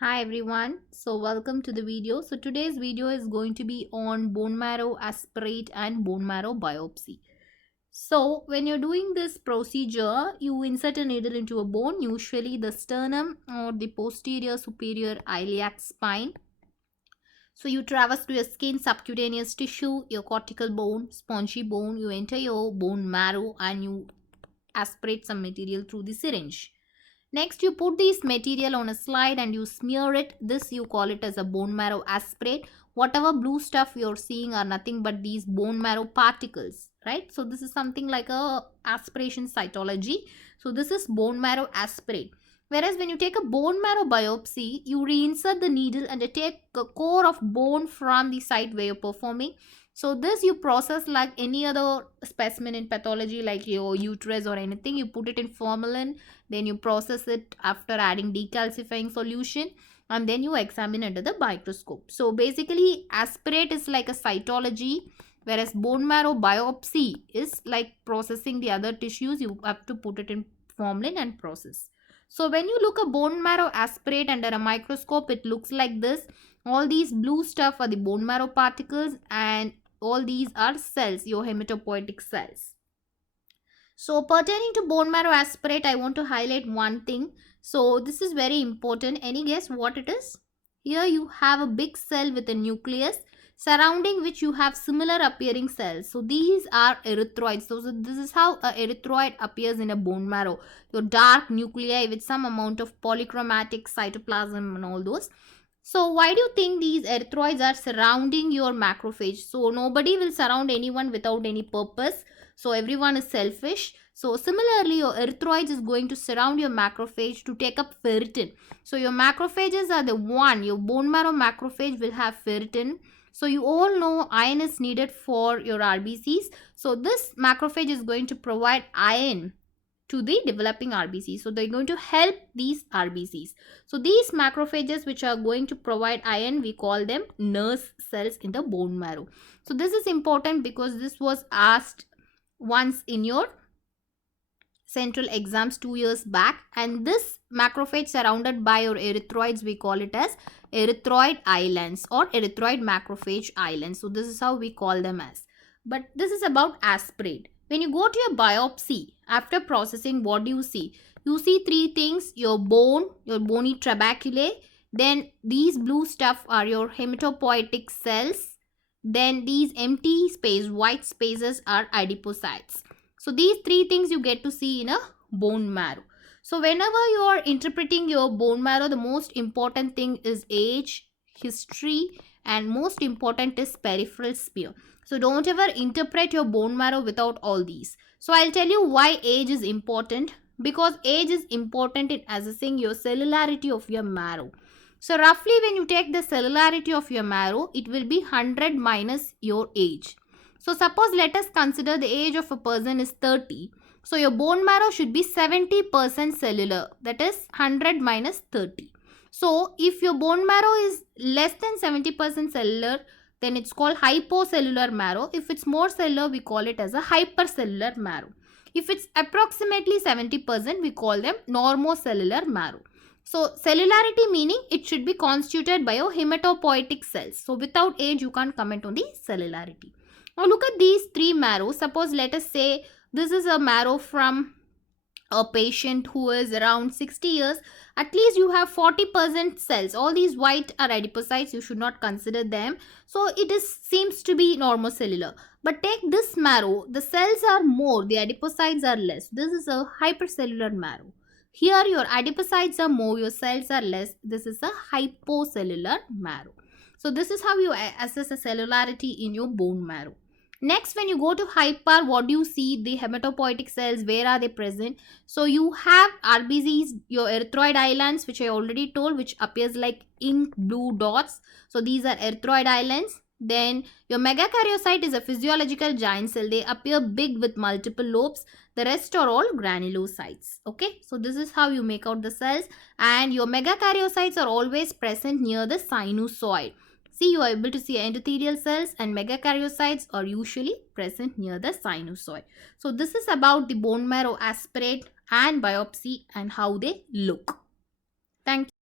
Hi everyone, so welcome to the video. So today's video is going to be on bone marrow aspirate and bone marrow biopsy. So when you're doing this procedure, you insert a needle into a bone, usually the sternum or the posterior superior iliac spine. So you traverse to your skin, subcutaneous tissue, your cortical bone, spongy bone, you enter your bone marrow and you aspirate some material through the syringe. Next, you put this material on a slide and you smear it. This you call it as a bone marrow aspirate. Whatever blue stuff you're seeing are nothing but these bone marrow particles, right? So this is something like a aspiration cytology. So this is bone marrow aspirate. Whereas when you take a bone marrow biopsy, you reinsert the needle and you take a core of bone from the site where you're performing. So this you process like any other specimen in pathology like your uterus or anything. You put it in formalin, then you process it after adding decalcifying solution, and then you examine under the microscope. So basically aspirate is like a cytology, whereas bone marrow biopsy is like processing the other tissues. You have to put it in formalin and process. So when you look a bone marrow aspirate under a microscope, it looks like this. All these blue stuff are the bone marrow particles and all these are cells, your hematopoietic cells. So pertaining to bone marrow aspirate, I want to highlight one thing. So this is very important. Any guess what it is? Here you have a big cell with a nucleus surrounding which you have similar appearing cells. So these are erythroids. So this is how a erythroid appears in a bone marrow. Your dark nuclei with some amount of polychromatic cytoplasm and all those. So why do you think these erythroids are surrounding your macrophage? So nobody will surround anyone without any purpose. So everyone is selfish. So similarly, your erythroids is going to surround your macrophage to take up ferritin. So your macrophages are the one, your bone marrow macrophage will have ferritin. So you all know iron is needed for your RBCs. So this macrophage is going to provide iron to the developing RBCs. So they're going to help these RBCs. So these macrophages which are going to provide iron, we call them nurse cells in the bone marrow. So this is important because this was asked once in your central exams 2 years back, and this macrophage surrounded by your erythroids, we call it as erythroid islands or erythroid macrophage islands. So this is how we call them as. But this is about aspirate. When you go to your biopsy, after processing, what do you see? You see three things: your bone, your bony trabeculae, then these blue stuff are your hematopoietic cells, then these empty space, white spaces are adipocytes. So these three things you get to see in a bone marrow. So whenever you are interpreting your bone marrow, the most important thing is age, history, and most important is peripheral smear. So don't ever interpret your bone marrow without all these. So I'll tell you why age is important. Because age is important in assessing your cellularity of your marrow. So roughly when you take the cellularity of your marrow, it will be 100 minus your age. So suppose let us consider the age of a person is 30. So your bone marrow should be 70% cellular. That is 100 minus 30. So if your bone marrow is less than 70% cellular, then it's called hypocellular marrow. If it's more cellular, we call it as a hypercellular marrow. If it's approximately 70%, we call them normocellular marrow. So cellularity meaning it should be constituted by your hematopoietic cells. So without age, you can't comment on the cellularity. Now look at these three marrows. Suppose let us say this is a marrow from a patient who is around 60 years. At least you have 40% cells. All these white are adipocytes. You should not consider them. So it seems to be normocellular. But take this marrow. The cells are more. The adipocytes are less. This is a hypercellular marrow. Here your adipocytes are more. Your cells are less. This is a hypocellular marrow. So this is how you assess a cellularity in your bone marrow. Next, when you go to hyper, what do you see? The hematopoietic cells, where are they present? So you have RBCs, your erythroid islands, which I already told, which appears like ink blue dots. So these are erythroid islands. Then your megakaryocyte is a physiological giant cell. They appear big with multiple lobes. The rest are all granulocytes. Okay, so this is how you make out the cells. And your megakaryocytes are always present near the sinusoid. See, you are able to see endothelial cells and megakaryocytes are usually present near the sinusoid. So this is about the bone marrow aspirate and biopsy and how they look. Thank you.